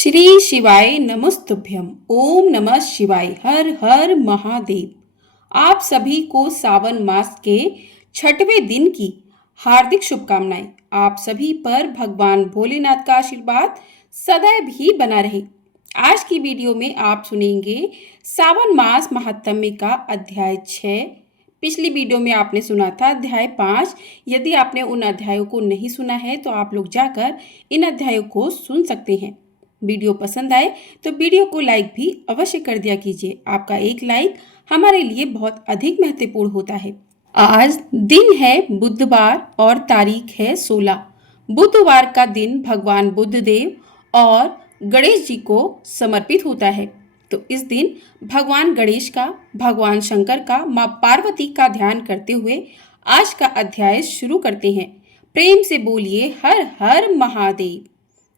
श्री शिवाय नमस्तुभ्यम। ओम नमः शिवाय। हर हर महादेव। आप सभी को सावन मास के छठवें दिन की हार्दिक शुभकामनाएं। आप सभी पर भगवान भोलेनाथ का आशीर्वाद सदैव ही बना रहे। आज की वीडियो में आप सुनेंगे सावन मास महात्म्य का अध्याय 6। पिछली वीडियो में आपने सुना था अध्याय 5। यदि आपने उन अध्यायों को नहीं सुना है तो आप लोग जाकर इन अध्यायों को सुन सकते हैं। वीडियो पसंद आए तो वीडियो को लाइक भी अवश्य कर दिया कीजिए। आपका एक लाइक हमारे लिए बहुत अधिक महत्वपूर्ण होता है। आज दिन है बुधवार और तारीख है 16। बुधवार का दिन भगवान बुद्धदेव और गणेश जी को समर्पित होता है। तो इस दिन भगवान गणेश का, भगवान शंकर का, माँ पार्वती का ध्यान करते हुए आज का अध्याय शुरू करते हैं। प्रेम से बोलिए हर हर महादेव।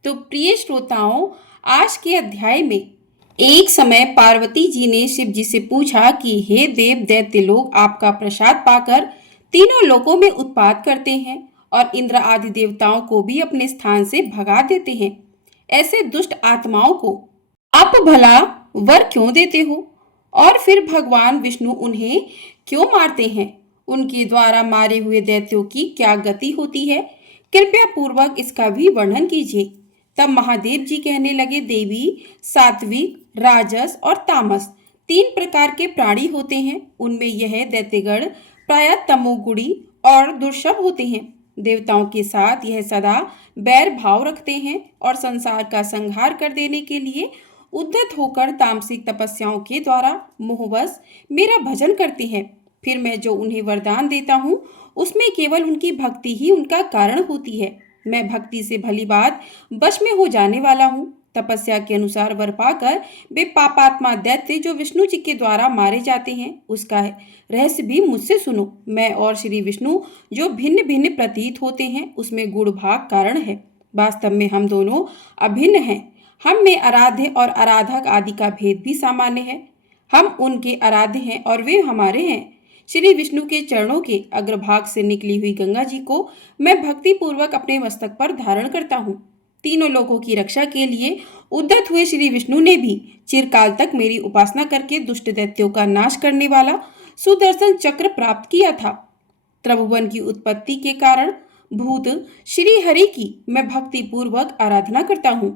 तो प्रिय श्रोताओं, आज के अध्याय में एक समय पार्वती जी ने शिव जी से पूछा कि हे देव दैत्य लोग, आपका प्रसाद पाकर तीनों लोकों में उत्पात करते हैं और इंद्र आदि देवताओं को भी अपने स्थान से भगा देते हैं। ऐसे दुष्ट आत्माओं को आप भला वर क्यों देते हो और फिर भगवान विष्णु उन्हें क्यों मारते हैं? उनके द्वारा मारे हुए दैत्यों की क्या गति होती है? कृपया पूर्वक इसका भी वर्णन कीजिए। तब महादेव जी कहने लगे, देवी, सात्विक, राजस और तामस 3 प्रकार के प्राणी होते हैं। उनमें यह दैत्यगण प्रायः तमोगुणी और दुर्लभ होते हैं। देवताओं के साथ यह सदा बैर भाव रखते हैं और संसार का संहार कर देने के लिए उद्धत होकर तामसिक तपस्याओं के द्वारा मोहवश मेरा भजन करते हैं। फिर मैं जो उन्हें वरदान देता हूँ उसमें केवल उनकी भक्ति ही उनका कारण होती है। मैं भक्ति से भली बात वश में हो जाने वाला हूँ। तपस्या के अनुसार वर पाकर वे पापात्मा दैत्य जो विष्णु जी के द्वारा मारे जाते हैं, उसका रहस्य भी मुझसे सुनो। मैं और श्री विष्णु जो भिन्न भिन्न प्रतीत होते हैं उसमें गुण भाग कारण है। वास्तव में हम दोनों अभिन्न हैं। हम में आराध्य और आराधक आदि का भेद भी सामान्य है। हम उनके आराध्य हैं और वे हमारे हैं। श्री विष्णु के चरणों के अग्रभाग से निकली हुई गंगा जी को मैं भक्ति पूर्वक अपने मस्तक पर धारण करता हूँ। तीनों लोगों की रक्षा के लिए उद्धत हुए श्री विष्णु ने भी चिरकाल तक मेरी उपासना करके दुष्ट दैत्यों का नाश करने वाला सुदर्शन चक्र प्राप्त किया था। त्रिभुवन की उत्पत्ति के कारण भूत श्री हरि की मैं भक्ति पूर्वक आराधना करता हूँ।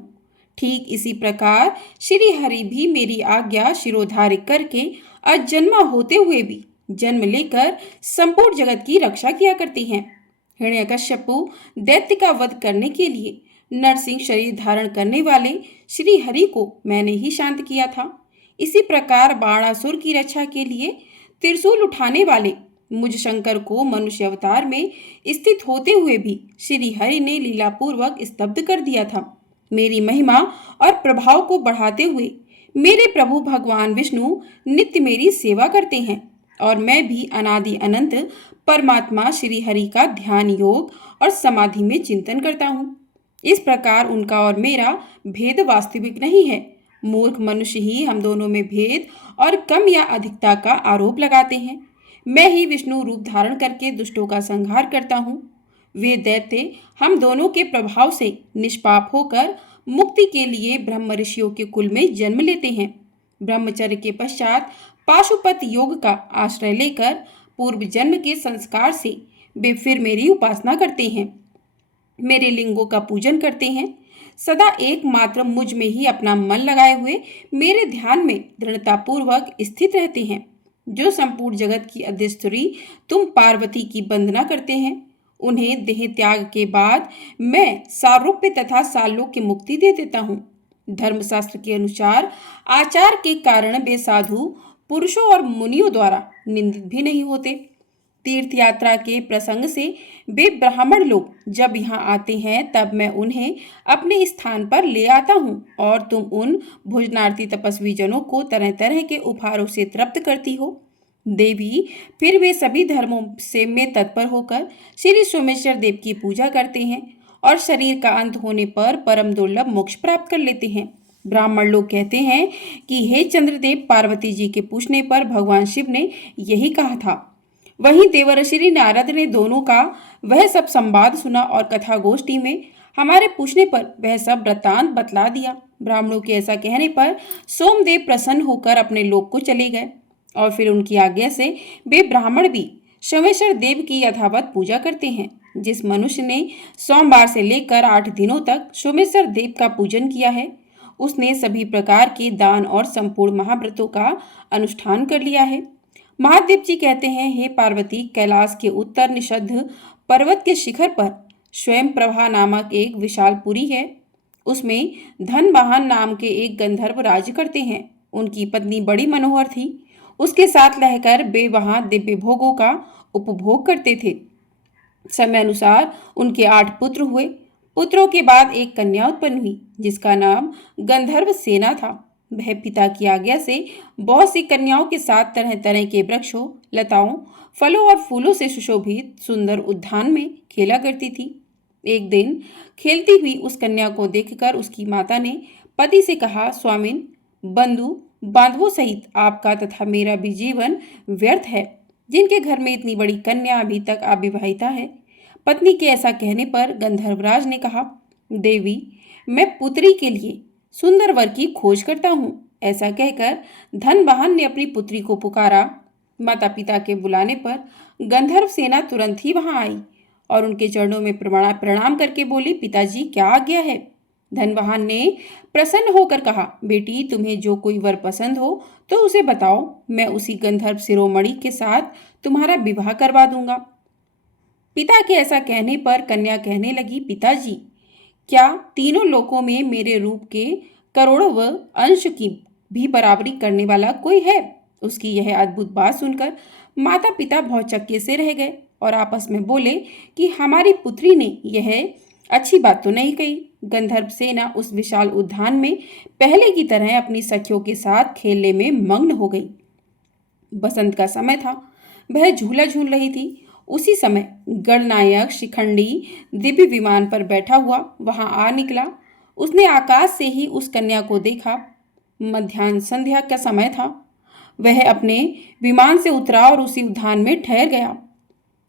ठीक इसी प्रकार श्री हरि भी मेरी आज्ञा शिरोधार्य करके अजन्मा होते हुए भी जन्म लेकर संपूर्ण जगत की रक्षा किया करती हैं। हिरण्यकश्यपु दैत्य का वध करने के लिए नरसिंह शरीर धारण करने वाले श्री हरि को मैंने ही शांत किया था। इसी प्रकार बाणासुर की रक्षा के लिए त्रिशूल उठाने वाले मुझ शंकर को मनुष्य अवतार में स्थित होते हुए भी श्री हरि ने लीलापूर्वक स्तब्ध कर दिया था। मेरी महिमा और प्रभाव को बढ़ाते हुए मेरे प्रभु भगवान विष्णु नित्य मेरी सेवा करते हैं और मैं भी अनादि अनंत परमात्मा श्री हरि का ध्यान, योग और समाधि में चिंतन करता हूँ। इस प्रकार उनका और मेरा भेद वास्तविक नहीं है। मूर्ख मनुष्य ही हम दोनों में भेद और कम या अधिकता का आरोप लगाते हैं। मैं ही विष्णु रूप धारण करके दुष्टों का संहार करता हूँ। वे दैत्य हम दोनों के प्रभाव से निष्पाप होकर मुक्ति के लिए ब्रह्म ऋषियों के कुल में जन्म लेते हैं। ब्रह्मचर्य के पश्चात पाशुपत योग का आश्रय लेकर पूर्व जन्म के संस्कार से वे फिर मेरी उपासना करते हैं, मेरे लिंगों का पूजन करते हैं। सदा एकमात्र मुझ में ही अपना मन लगाए हुए मेरे ध्यान में दृढ़तापूर्वक स्थित रहते हैं। जो संपूर्ण जगत की अधिष्ठात्री तुम पार्वती की वंदना करते हैं, उन्हें देह त्याग के बाद मैं सारूप्य तथा सालोक की मुक्ति दे देता हूँ। धर्मशास्त्र के अनुसार आचार के कारण वे साधु पुरुषों और मुनियों द्वारा निंदित भी नहीं होते। तीर्थ यात्रा के प्रसंग से वे ब्राह्मण लोग जब यहाँ आते हैं तब मैं उन्हें अपने स्थान पर ले आता हूँ और तुम उन भोजनार्थी तपस्वी जनों को तरह तरह के उपहारों से तृप्त करती हो। देवी, फिर वे सभी धर्मों से में तत्पर होकर श्री सोमेश्वर देव की पूजा करते हैं और शरीर का अंत होने पर परम दुर्लभ मोक्ष प्राप्त कर लेते हैं। ब्राह्मण लोग कहते हैं कि हे चंद्रदेव, पार्वती जी के पूछने पर भगवान शिव ने यही कहा था। वहीं देवर्षि नारद ने दोनों का वह सब संवाद सुना और कथा गोष्ठी में हमारे पूछने पर वह सब वृत्तांत बतला दिया। ब्राह्मणों के ऐसा कहने पर सोमदेव प्रसन्न होकर अपने लोक को चले गए और फिर उनकी आज्ञा से वे ब्राह्मण भी सोमेश्वर देव की यथावत पूजा करते हैं। जिस मनुष्य ने सोमवार से लेकर 8 दिनों तक सोमेश्वर देव का पूजन किया है, उसने सभी प्रकार के दान और संपूर्ण महाव्रतों का अनुष्ठान कर लिया है। महादेव जी कहते हैं, हे पार्वती, कैलाश के उत्तर निषद्ध पर्वत के शिखर पर स्वयं प्रभा नामक एक विशाल पुरी है। उसमें धनवाहन नाम के एक गंधर्व राज्य करते हैं। उनकी पत्नी बड़ी मनोहर थी। उसके साथ रहकर वे वहां दिव्य भोगों का उपभोग करते थे। समय अनुसार उनके 8 पुत्र हुए। पुत्रों के बाद एक कन्या उत्पन्न हुई जिसका नाम गंधर्व सेना था। वह पिता की आज्ञा से बहुत सी कन्याओं के साथ तरह तरह के वृक्षों, लताओं, फलों और फूलों से सुशोभित सुंदर उद्यान में खेला करती थी। एक दिन खेलती हुई उस कन्या को देखकर उसकी माता ने पति से कहा, स्वामिन, बंधु बांधवों सहित आपका तथा मेरा भी जीवन व्यर्थ है। जिनके घर में इतनी बड़ी कन्या अभी तक अविवाहिता है। पत्नी के ऐसा कहने पर गंधर्वराज ने कहा, देवी, मैं पुत्री के लिए सुंदर वर की खोज करता हूँ। ऐसा कहकर धनवाहन ने अपनी पुत्री को पुकारा। माता पिता के बुलाने पर गंधर्व सेना तुरंत ही वहां आई और उनके चरणों में प्रणाम करके बोली, पिताजी, क्या आज्ञा है? धनवाहन ने प्रसन्न होकर कहा, बेटी, तुम्हें जो कोई वर पसंद हो तो उसे बताओ, मैं उसी गंधर्व शिरोमणि के साथ तुम्हारा विवाह करवा दूंगा। पिता के ऐसा कहने पर कन्या कहने लगी, पिताजी, क्या तीनों लोकों में मेरे रूप के करोड़ों अंश की भी बराबरी करने वाला कोई है? उसकी यह अद्भुत बात सुनकर माता पिता भौचक्के से रह गए और आपस में बोले कि हमारी पुत्री ने यह अच्छी बात तो नहीं कही। गंधर्व सेना उस विशाल उद्यान में पहले की तरह अपनी सखियों के साथ खेलने में मग्न हो गई। बसंत का समय था। वह झूला झूल रही थी। उसी समय गणनायक शिखंडी दिव्य विमान पर बैठा हुआ वहां आ निकला। उसने आकाश से ही उस कन्या को देखा। मध्याह्न संध्या का समय था। वह अपने विमान से उतरा और उसी उद्यान में ठहर गया।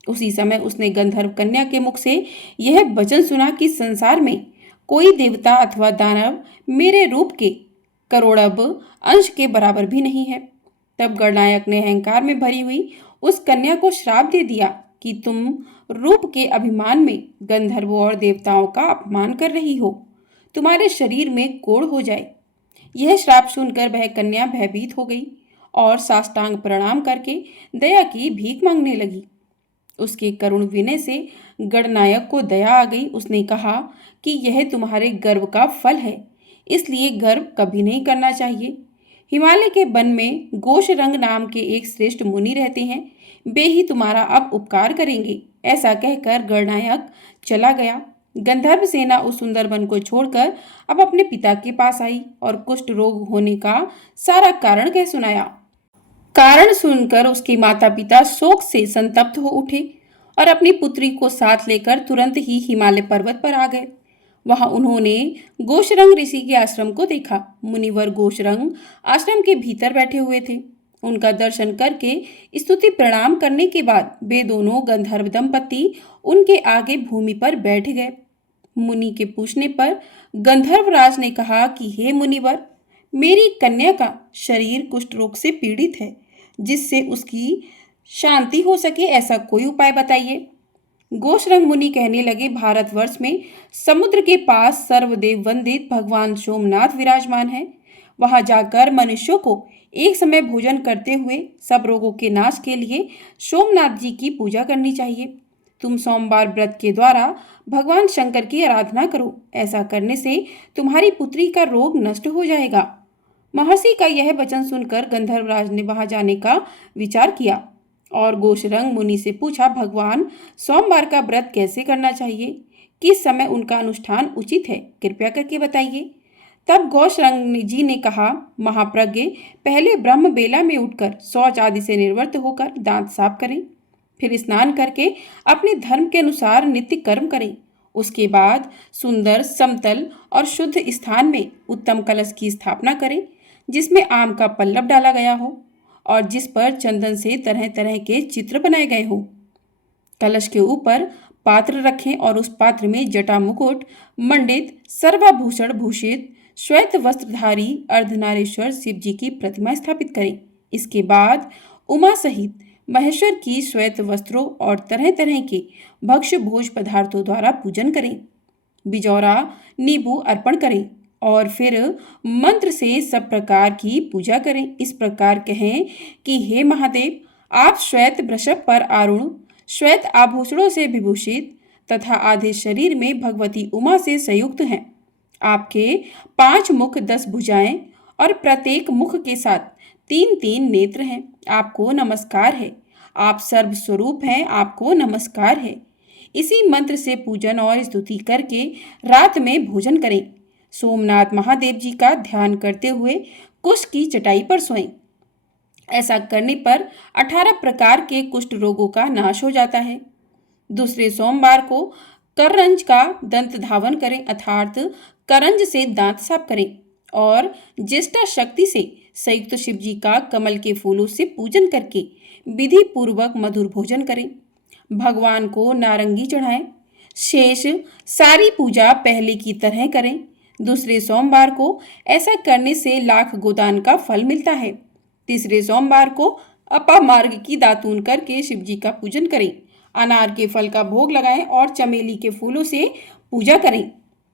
उसी समय उसने गंधर्व कन्या के मुख से यह वचन सुना कि संसार में कोई देवता अथवा दानव मेरे रूप के करोड़ब अंश के बराबर भी नहीं है। तब गणनायक ने अहंकार में भरी हुई उस कन्या को श्राप दे दिया कि तुम रूप के अभिमान में गंधर्वों और देवताओं का अपमान कर रही हो, तुम्हारे शरीर में कोढ़ हो जाए। यह श्राप सुनकर वह कन्या भयभीत हो गई और साष्टांग प्रणाम करके दया की भीख मांगने लगी। उसके करुण विनय से गणनायक को दया आ गई। उसने कहा कि यह तुम्हारे गर्व का फल है, इसलिए गर्व कभी नहीं करना चाहिए। हिमालय के वन में गोशरंग नाम के एक श्रेष्ठ मुनि रहते हैं। वे ही तुम्हारा अब उपकार करेंगे। ऐसा कहकर गणनायक चला गया। गंधर्व सेना उस सुंदर वन को छोड़कर अब अपने पिता के पास आई और कुष्ठ रोग होने का सारा कारण कह सुनाया। कारण सुनकर उसके माता पिता शोक से संतप्त हो उठे और अपनी पुत्री को साथ लेकर तुरंत ही हिमालय पर्वत पर आ गए। वहां उन्होंने गोशरंग ऋषि के आश्रम को देखा। मुनिवर गोशरंग आश्रम के भीतर बैठे हुए थे। उनका दर्शन करके स्तुति प्रणाम करने के बाद वे दोनों गंधर्व दंपति उनके आगे भूमि पर बैठ गए। मुनि के पूछने पर गंधर्वराज ने कहा कि हे मुनिवर, मेरी कन्या का शरीर कुष्ठ रोग से पीड़ित है, जिससे उसकी शांति हो सके ऐसा कोई उपाय बताइए। गोशरंग मुनि कहने लगे, भारतवर्ष में समुद्र के पास सर्वदेव वंदित भगवान सोमनाथ विराजमान है। वहां जाकर मनुष्यों को एक समय भोजन करते हुए सब रोगों के नाश के लिए सोमनाथ जी की पूजा करनी चाहिए। तुम सोमवार व्रत के द्वारा भगवान शंकर की आराधना करो। ऐसा करने से तुम्हारी पुत्री का रोग नष्ट हो जाएगा। महर्षि का यह वचन सुनकर गंधर्वराज ने वहां जाने का विचार किया और गोशरंग मुनि से पूछा, भगवान सोमवार का व्रत कैसे करना चाहिए, किस समय उनका अनुष्ठान उचित है, कृपया करके बताइए। तब गोशरंग जी ने कहा, महाप्रज्ञ, पहले ब्रह्म बेला में उठकर शौच आदि से निवृत्त होकर दांत साफ करें, फिर स्नान करके अपने धर्म के अनुसार नित्य कर्म करें। उसके बाद सुंदर, समतल और शुद्ध स्थान में उत्तम कलश की स्थापना करें, जिसमें आम का पल्लव डाला गया हो और जिस पर चंदन से तरह तरह के चित्र बनाए गए हो। कलश के ऊपर पात्र रखें और उस पात्र में जटा मुकुट मंडित, सर्वाभूषण भूषित, श्वेत वस्त्रधारी अर्धनारीश्वर शिव जी की प्रतिमा स्थापित करें। इसके बाद उमा सहित महेश्वर की श्वेत वस्त्रों और तरह तरह के भक्ष्य भोज पदार्थों द्वारा पूजन करें। बिजौरा नींबू अर्पण करें और फिर मंत्र से सब प्रकार की पूजा करें। इस प्रकार कहें कि हे महादेव, आप श्वेत वृषभ पर आरूढ़, श्वेत आभूषणों से विभूषित तथा आधे शरीर में भगवती उमा से संयुक्त हैं। आपके 5 मुख 10 भुजाएं और प्रत्येक मुख के साथ 3-3 नेत्र हैं। आपको नमस्कार है। आप सर्वस्वरूप हैं। आपको नमस्कार है। इसी मंत्र से पूजन और स्तुति करके रात में भोजन करें। सोमनाथ महादेव जी का ध्यान करते हुए कुष्ठ की चटाई पर सोएं। ऐसा करने पर 18 प्रकार के कुष्ठ रोगों का नाश हो जाता है। दूसरे सोमवार को करंज का दंत धावन करें, अर्थात करंज से दांत साफ करें और ज्येष्ठा शक्ति से संयुक्त शिव जी का कमल के फूलों से पूजन करके विधि पूर्वक मधुर भोजन करें। भगवान को नारंगी चढ़ाएं। शेष सारी पूजा पहले की तरह करें। दूसरे सोमवार को ऐसा करने से लाख गोदान का फल मिलता है। तीसरे सोमवार को अपामार्ग की दातून करके शिव जी का पूजन करें। अनार के फल का भोग लगाएं और चमेली के फूलों से पूजा करें।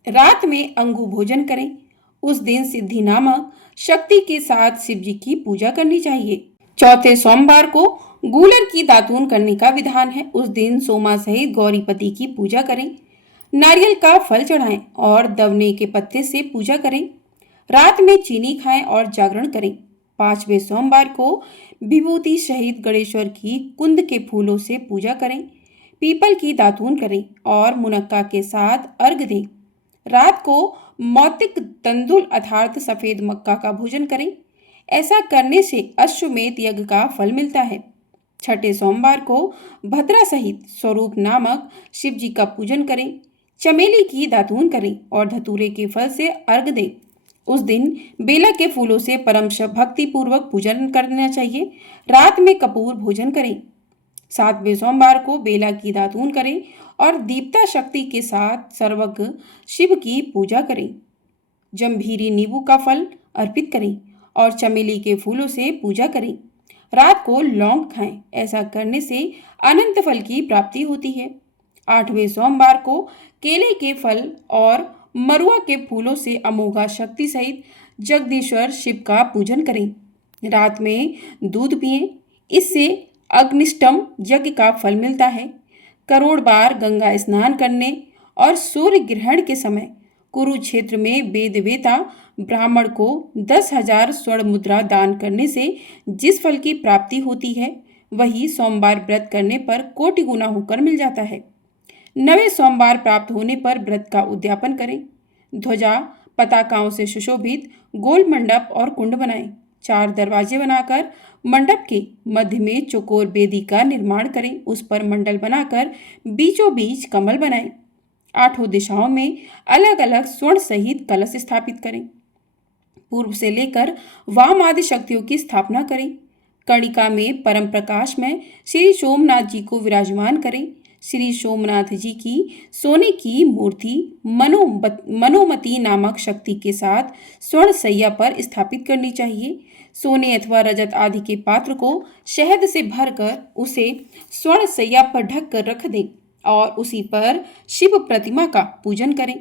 रात में अंगू भोजन करें। उस दिन सिद्धि नामक शक्ति के साथ शिव जी की पूजा करनी चाहिए। चौथे सोमवार को गूलर की दातून करने का विधान है। उस दिन सोमा सहित गौरीपति की पूजा करें। नारियल का फल चढ़ाएं और दवने के पत्ते से पूजा करें। रात में चीनी खाएं और जागरण करें। 5वें सोमवार को विभूति सहित गणेश्वर की कुंद के फूलों से पूजा करें। पीपल की दातून करें और मुनक्का के साथ अर्घ दें। रात को मौतिक तंदुल अर्थात सफेद मक्का का भोजन करें। ऐसा करने से अश्वमेध यज्ञ का फल मिलता है। छठे सोमवार को भद्रा सहित स्वरूप नामक शिव जी का पूजन करें। चमेली की दातून करें और धतूरे के फल से अर्घ दें। उस दिन बेला के फूलों से परम भक्ति पूर्वक पूजन करना चाहिए। रात में कपूर भोजन करें। 7वें सोमवार को बेला की दातून करें और दीप्ता शक्ति के साथ सर्वज्ञ शिव की पूजा करें। जम्भीरी नींबू का फल अर्पित करें और चमेली के फूलों से पूजा करें। रात को लौंग खाएं। ऐसा करने से अनंत फल की प्राप्ति होती है। 8वें सोमवार को केले के फल और मरुआ के फूलों से अमोघा शक्ति सहित जगदीश्वर शिव का पूजन करें। रात में दूध पिएं। इससे अग्निष्टम यज्ञ का फल मिलता है। करोड़ बार गंगा स्नान करने और सूर्य ग्रहण के समय कुरुक्षेत्र में वेदवेता ब्राह्मण को 10,000 स्वर्ण मुद्रा दान करने से जिस फल की प्राप्ति होती है, वही सोमवार व्रत करने पर कोटि गुना होकर मिल जाता है। 9वें सोमवार प्राप्त होने पर व्रत का उद्यापन करें। ध्वजा पताकाओं से सुशोभित गोल मंडप और कुंड बनाएं। 4 दरवाजे बनाकर मंडप के मध्य में चौकोर वेदी का निर्माण करें। उस पर मंडल बनाकर बीचों बीच कमल बनाएं। 8 दिशाओं में अलग अलग स्वर्ण सहित कलश स्थापित करें। पूर्व से लेकर वाम आदि शक्तियों की स्थापना करें। कर्णिका में परम प्रकाश में श्री सोमनाथ जी को विराजमान करें। श्री सोमनाथ जी की सोने की मूर्ति मनोमती नामक शक्ति के साथ स्वर्ण सैया पर स्थापित करनी चाहिए। सोने अथवा रजत आदि के पात्र को शहद से भरकर उसे स्वर्ण सैया पर ढक कर रख दें और उसी पर शिव प्रतिमा का पूजन करें।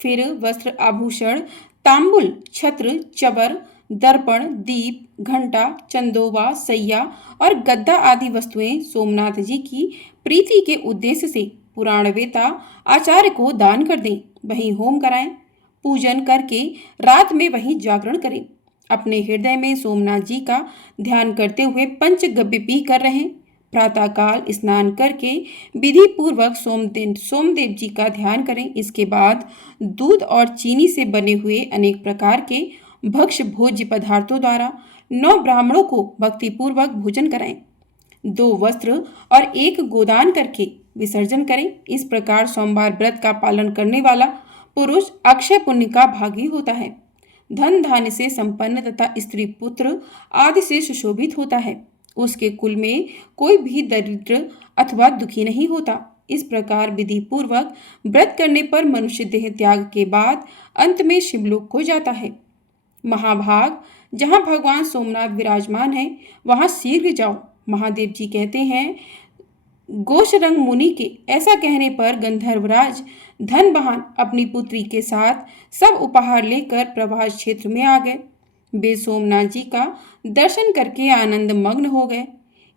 फिर वस्त्र आभूषण तांबुल छत्र चबर दर्पण दीप घंटा चंदोबा सैया और गद्दा आदि वस्तुएं सोमनाथ जी की प्रीति के उद्देश्य से पुराणवेता आचार्य को दान कर दें। वहीं होम कराएं। पूजन करके रात में वहीं जागरण करें। अपने हृदय में सोमनाथ जी का ध्यान करते हुए पंचगव्य पी कर रहें। प्रातःकाल स्नान करके विधि पूर्वक सोमदेव जी का ध्यान करें। इसके बाद दूध और चीनी से बने हुए अनेक प्रकार के भक्ष्य भोज्य पदार्थों द्वारा 9 ब्राह्मणों को भक्ति पूर्वक भोजन कराएं। 2 वस्त्र और 1 गोदान करके विसर्जन करें। इस प्रकार सोमवार व्रत का पालन करने वाला पुरुष अक्षय पुण्य का भागी होता है। धन धान्य से संपन्न तथा स्त्री पुत्र आदि से सुशोभित होता है। उसके कुल में कोई भी दरिद्र अथवा दुखी नहीं होता। इस प्रकार विधि पूर्वक व्रत करने पर मनुष्य देह त्याग के बाद अंत में शिवलोक को जाता है। महाभाग, जहाँ भगवान सोमनाथ विराजमान है वहाँ शीघ्र जाओ। महादेव जी कहते हैं, गोशरंग मुनि के ऐसा कहने पर गंधर्वराज धनवाहन अपनी पुत्री के साथ सब उपहार लेकर प्रभास क्षेत्र में आ गए। वे सोमनाथ जी का दर्शन करके आनंद मग्न हो गए।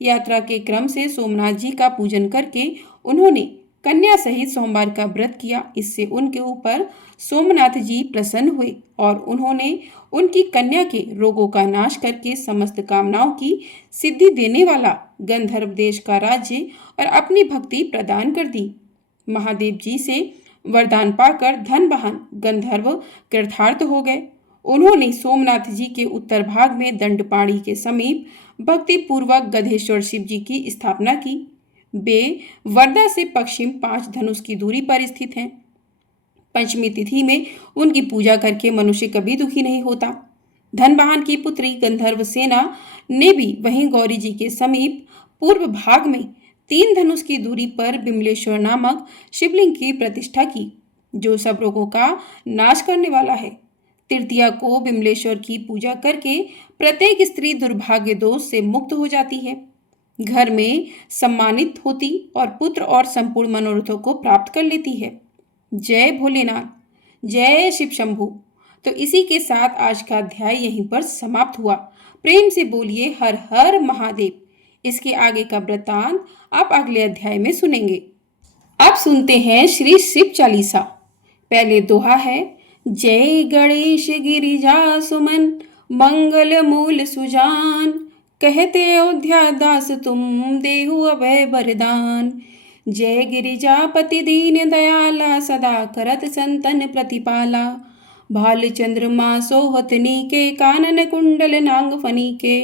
यात्रा के क्रम से सोमनाथ जी का पूजन करके उन्होंने कन्या सहित सोमवार का व्रत किया। इससे उनके ऊपर सोमनाथ जी प्रसन्न हुए और उन्होंने उनकी कन्या के रोगों का नाश करके समस्त कामनाओं की सिद्धि देने वाला गंधर्व देश का राज्य और अपनी भक्ति प्रदान कर दी। महादेव जी से वरदान पाकर धनवाहन गंधर्व कृतार्थ हो गए। उन्होंने सोमनाथ जी के उत्तर भाग में दंडपाणी के समीप भक्ति पूर्वक गधेश्वर शिव जी की स्थापना की। वे वर्धा से पश्चिम 5 धनुष की दूरी पर स्थित हैं। पंचमी तिथि में उनकी पूजा करके मनुष्य कभी दुखी नहीं होता। धनवाहन की पुत्री गंधर्व सेना ने भी वहीं गौरी जी के समीप पूर्व भाग में 3 धनुष की दूरी पर बिमलेश्वर नामक शिवलिंग की प्रतिष्ठा की, जो सब रोगों का नाश करने वाला है। तृतीया को बिमलेश्वर की पूजा करके प्रत्येक स्त्री दुर्भाग्य दोष से मुक्त हो जाती है, घर में सम्मानित होती और पुत्र और संपूर्ण मनोरथों को प्राप्त कर लेती है। जय भोलेनाथ, जय शिव शंभू। तो इसी के साथ आज का अध्याय यहीं पर समाप्त हुआ। प्रेम से बोलिए हर हर महादेव। इसके आगे का वृत्तांत आप अगले अध्याय में सुनेंगे। अब सुनते हैं श्री शिव चालीसा। पहले दोहा है, जय गणेश गिरिजा सुमन मंगल मूल सुजान, कहते अयोध्या दास तुम देहु अभय वरदान। जय गिरिजापति दीन दयाला सदा करत संतन प्रतिपाला, भाल चंद्रमा सोहतनी के कानन कुंडल नांग फनी के,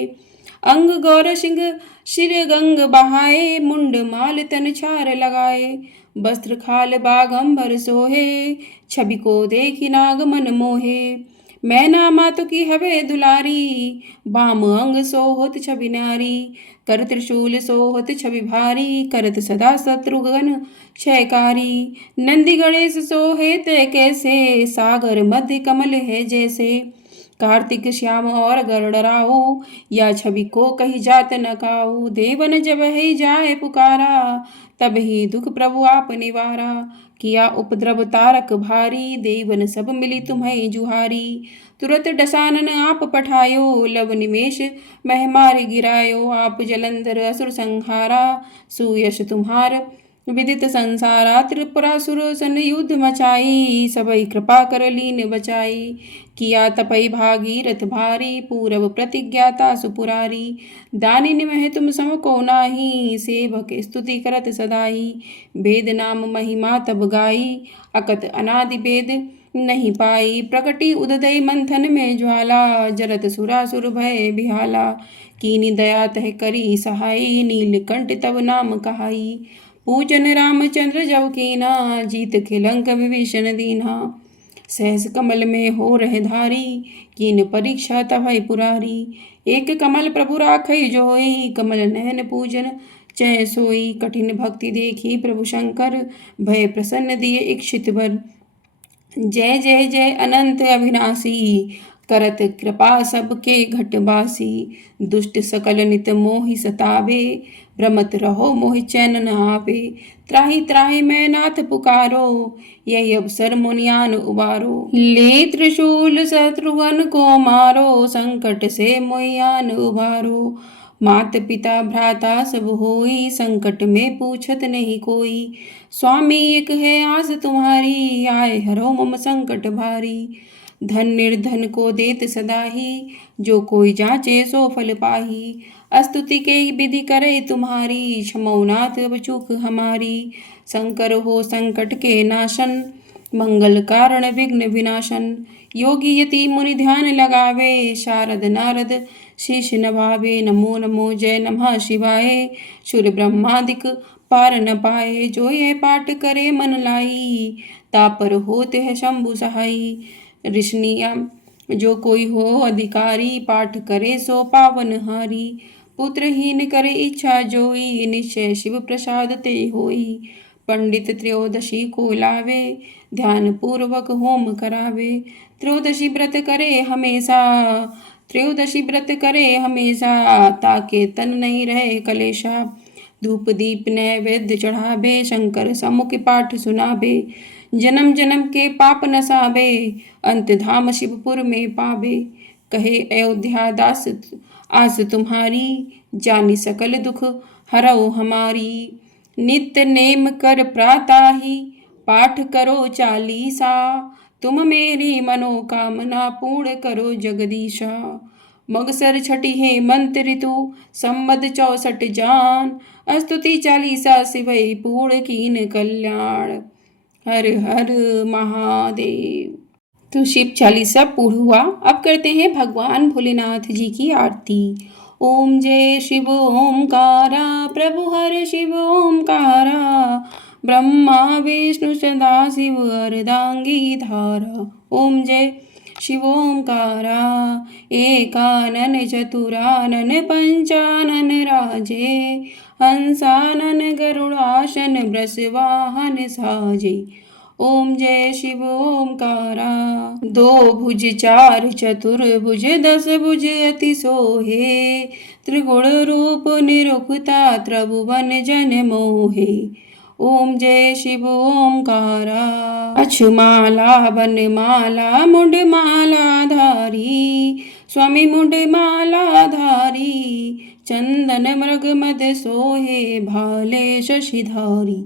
अंग गौर सिंह शिर गंग बहाए, मुंड माल तन छार लगाए, वस्त्र खाल बागंबर सोहे, छवि को देखी नाग मन मोहे। मैना मातु की हवे दुलारी, बाम अंग सोहत छवि नारी, कर त्रिशूल सोहत छवि भारी, करत सदा शत्रुघ्न क्षयकारी। नंदी गणेश सोहे ते कैसे, सागर मध्य कमल है जैसे, कार्तिक श्याम और गरुड़राऊ, या छवि को कही जात न काऊ। देवन जब ही जाए पुकारा, तब ही दुख प्रभु आप निवारा, किया उपद्रव तारक भारी, देवन सब मिली तुम्हें जुहारी। तुरत डसानन आप पठायो, लव निमेष महमारी गिरायो, आप जलंधर असुर संहारा, सुयश तुम्हार विदित संसारा। त्रिपुरासुर सन युद्ध मचाई, सबई कृपा कर लीन बचाई, किया तपई भागीरथ भारी, पूरब प्रतिज्ञाता सुपुरारी। दानिन मह तुम सम को नाही, सेवक स्तुति करत सदाई, वेद नाम महिमा तब गाई, अकत अनादि वेद नहीं पाई। प्रकटी उदय मंथन में ज्वाला, जरत सुरासुर भय बिहाला, कीनी दया तह करी सहाई, नीलकंठ तब नाम कहाई। पूजन रामचंद्र जब कीना, जीत खिलंक विभीषण दीना, सहस कमल में हो रहे धारी, कीन परीक्षा तभय पुरारी। एक कमल प्रभु राखई जोई, कमल नयन पूजन चय सोई, कठिन भक्ति देखी प्रभु शंकर, भय प्रसन्न दिए इक्षित वर। जय जय जय अनंत अविनाशी, करत कृपा सबके घटवासी, दुष्ट सकल नित मोहि सतावे, भ्रमत रहो मोहि चैन न आवे। त्राहि त्राहि मैं नाथ पुकारो, यही अवसर मुनियान उबारो, ले त्रिशूल शत्रुघ्न को मारो, संकट से मोहियान उबारो। मात पिता भ्राता सब होई, संकट में पूछत नहीं कोई, स्वामी एक है आस तुम्हारी, आए हरो मम संकट भारी। धन निर्धन को देत सदाही, जो कोई जांचे सो फल पाही, स्तुति के विधि करे तुम्हारी, क्षमौनाथ अब चूक हमारी। शंकर हो संकट के नाशन, मंगल कारण विघ्न विनाशन, योगी यति मुनि ध्यान लगावे, शारद नारद शीश नभावे। नमो नमो जय नमः शिवाय, सूर्य ब्रह्मादिक पार न पाए, जो ये पाठ करे मन लाई, तापर होते है शंभु सहाई। ऋषनिया जो कोई हो अधिकारी, पाठ करे सो पावन हारी, पुत्रहीन करे इच्छा जोई, निश्चय शिव प्रसाद ते होई। पंडित त्रयोदशी को लावे, ध्यान पूर्वक होम करावे। त्रयोदशी व्रत करे हमेशा, त्रयोदशी व्रत करे हमेशा, ताके तन नहीं रहे कलेशा। धूप दीप नैवेद्य चढ़ावे, शंकर सम्मुख पाठ सुनावे। जन्म जन्म के पाप नसावे, अंत धाम शिवपुर में पावे। कहे अयोध्या दास आस तुम्हारी, जानी सकल दुख हरौ हमारी। नित्य नेम कर प्राताहि, पाठ करो चालीसा। तुम मेरी मनोकामना पूर्ण करो जगदीशा। मगसर छठी हेमंत ऋतु, संवद 64 जान। स्तुति चालीसा शिवै पूर्ण कीन कल्याण। हर हर महादेव। तो शिव चालीसा पूर्ण हुआ। अब करते हैं भगवान भोलेनाथ जी की आरती। ओम जय शिव ओमकारा, प्रभु हर शिव ओमकारा। ब्रह्मा विष्णु सदा शिव अर्धांगी धारा। ओम जय शिव ओमकारा। एकानन चतुरानन पंचानन राजे, हंसानन गरुड़ासन वृषवाहन साजे। ओम जय शिव ओमकारा। दो भुज चार चतुर्भुज, 10 भुज अति सोहे। त्रिगुण रूप निरुपता, त्रिभुवन जन मोहे। ओम जय शिव ओमकारा। अक्षमाला वनमाला मुंडमाला धारी, स्वामी मुंडमाला धारी। चंदन मृग मद सोहे, भाले शशिधारी।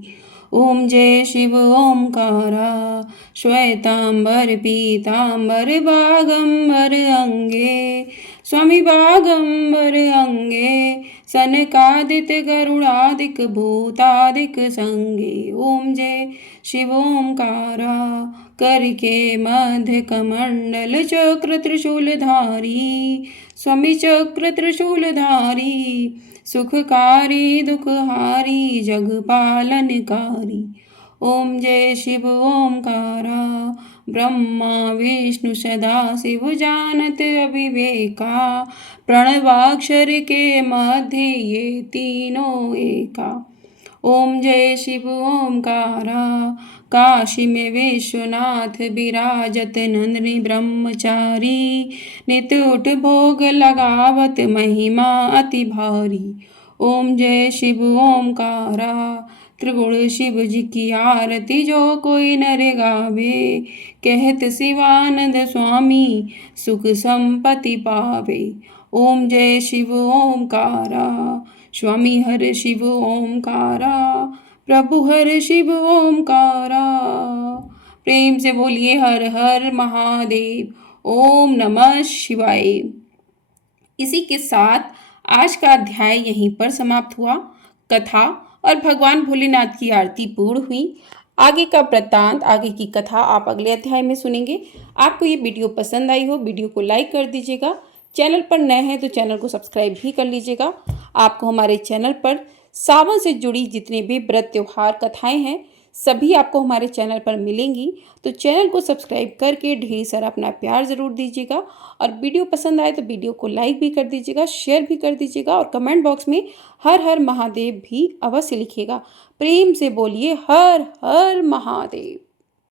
ओम जय शिव ओमकारा। श्वेतांबर पीतांबर बागंबर अंगे, स्वामी बागंबर अंगे। सनकादिक गरुड़ादिक भूतादिक संगे। ओम जय शिव ओमकारा। करके मध्य कमंडल चक्र त्रिशूलधारी, स्वामी चक्र त्रिशूलधारी। सुखकारी दुखहारी, जग पालनकारी। ओम जय शिव ओमकारा। ब्रह्मा विष्णु सदा शिव जानत अविवेका, प्रणवाक्षर के मध्य ये तीनों एका। ओम जय शिव ओमकारा। काशी में विश्वनाथ विराजत, नंदिनी ब्रह्मचारी। नित उठ भोग लगावत, महिमा अति भारी। ओम जय शिव ओमकारा। त्रिगुण शिव जी की आरती जो कोई नर गावे, कहत शिवानंद स्वामी सुख संपत्ति पावे। ओम जय शिव ओमकारा। स्वामी हर शिव ओमकारा, प्रभु हर शिव ओमकारा। प्रेम से बोलिए हर हर महादेव। ओम नमः शिवाय। इसी के साथ आज का अध्याय यहीं पर समाप्त हुआ। कथा और भगवान भोलेनाथ की आरती पूर्ण हुई। आगे का वृत्तांत, आगे की कथा आप अगले अध्याय में सुनेंगे। आपको ये वीडियो पसंद आई हो, वीडियो को लाइक कर दीजिएगा। चैनल पर नए हैं तो चैनल को सब्सक्राइब भी कर लीजिएगा। आपको हमारे चैनल पर सावन से जुड़ी जितने भी व्रत त्योहार कथाएं हैं सभी आपको हमारे चैनल पर मिलेंगी। तो चैनल को सब्सक्राइब करके ढेर सारा अपना प्यार ज़रूर दीजिएगा। और वीडियो पसंद आए तो वीडियो को लाइक भी कर दीजिएगा, शेयर भी कर दीजिएगा। और कमेंट बॉक्स में हर हर महादेव भी अवश्य लिखिएगा। प्रेम से बोलिए हर हर महादेव।